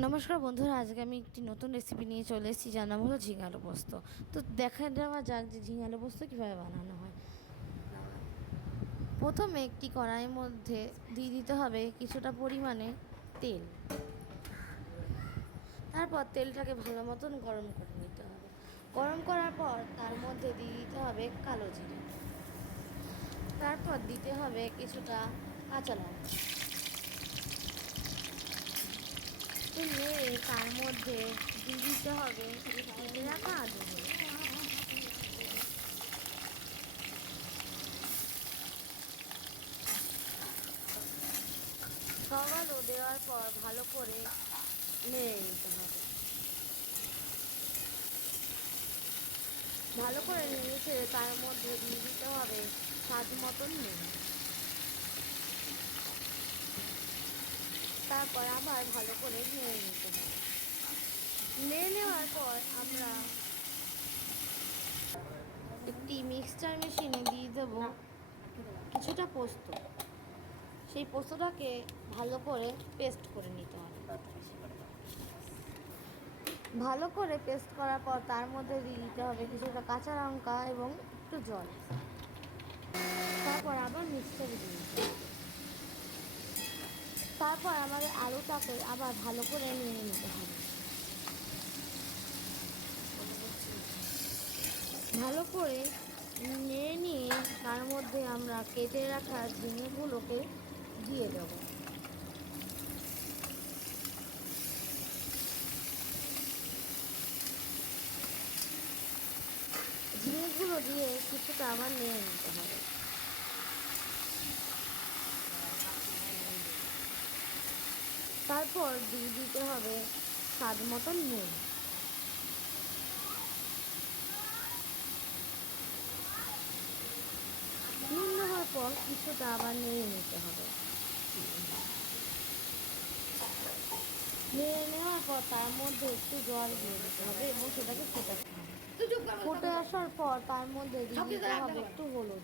নমস্কার বন্ধুরা, আজকে আমি একটি নতুন রেসিপি নিয়ে চলে এসেছি, যার নাম হলো ঝিঙে আলু পোস্ত। তো দেখা যাওয়া যাক যে ঝিঙে আলু পোস্ত কীভাবে বানানো হয়। প্রথমে একটি কড়াইয়ের মধ্যে দিয়ে দিতে হবে কিছুটা পরিমাণে তেল। তারপর তেলটাকে ভালো মতন গরম করে নিতে হবে। গরম করার পর তার মধ্যে দিয়ে দিতে হবে কালো জিরে। তারপর দিতে হবে কিছুটা কাঁচা লঙ্কা। নেড়ে তার মধ্যে দিয়ে দিতে হবে কেটে রাখা আলুগুলো। সব আলু দেওয়ার পর ভালো করে নেড়ে নিতে হবে। ভালো করে নেড়ে ছেড়ে তার মধ্যে দিয়ে দিতে হবে স্বাদ মতন নুন। তারপর আবার ভালো করে নেড়ে নিতে হবে। নেড়ে নেওয়ার পর আমরা একটি মিক্সচার মেশিনে দিয়ে দেবো কিছুটা পোস্ত। সেই পোস্তটাকে ভালো করে পেস্ট করে নিতে হবে। ভালো করে পেস্ট করার পর তার মধ্যে দিয়ে দিতে হবে কিছুটা কাঁচা লঙ্কা এবং একটু জল। তারপর আবার মিক্সচারে দিয়ে দিতে হবে। তারপর আমাদের আলুটাকে আবার ভালো করে নিয়ে নিতে হবে। ভালো করে নেড়ে নিয়ে তার মধ্যে আমরা কেটে রাখা ঝিঙেগুলোকে দিয়ে দেব। ঝিঙেগুলো দিয়ে কিছুটা আবার নেড়ে নিতে হবে। তারপর দিয়ে দিতে হবে স্বাদ মতন নুন। নুন দেওয়ার পর কিছুটা আবার নেড়ে নিতে হবে। নেড়ে নেওয়ার পর তার মধ্যে একটু জল দিয়ে দিতে হবে এবং সেটাকে ফোটাতে হবে। ফুটে আসার পর তার মধ্যে দিয়ে দিতে হবে একটু হলুদ।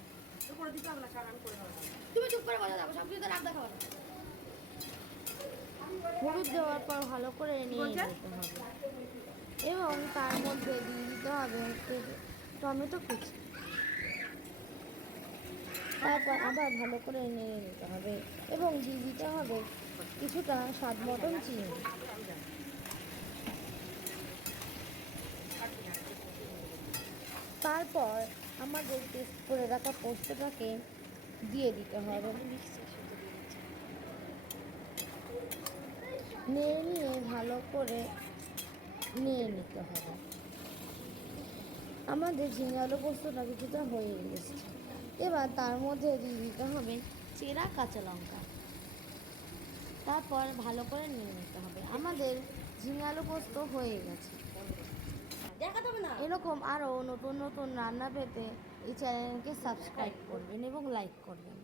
হলুদ দেওয়ার পর ভালো করে নিয়ে নিতে হবে এবং তার মধ্যে দিয়ে দিতে হবে টমেটো কুচি। তারপর আবার ভালো করে নেড়ে নিতে হবে এবং দিয়ে দিতে হবে কিছুটা স্বাদ মতন চিনি। তারপর আমাদের পেস্ট করে রাখা পোস্তটাকে দিয়ে দিতে হবে। নেড়ে নিয়ে ভালো করে নিয়ে নিতে হবে। আমাদের ঝিঙে আলু পোস্তটা কিছুটা হয়ে এসেছে। এবার তার মধ্যে দিয়ে দিতে হবে চেরা কাঁচা লঙ্কা। তারপর ভালো করে নিয়ে নিতে হবে। আমাদের ঝিঙে আলু পোস্ত হয়ে গেছে। এরকম আরও নতুন নতুন রান্না পেতে এই চ্যানেলকে সাবস্ক্রাইব করবেন এবং লাইক করবেন।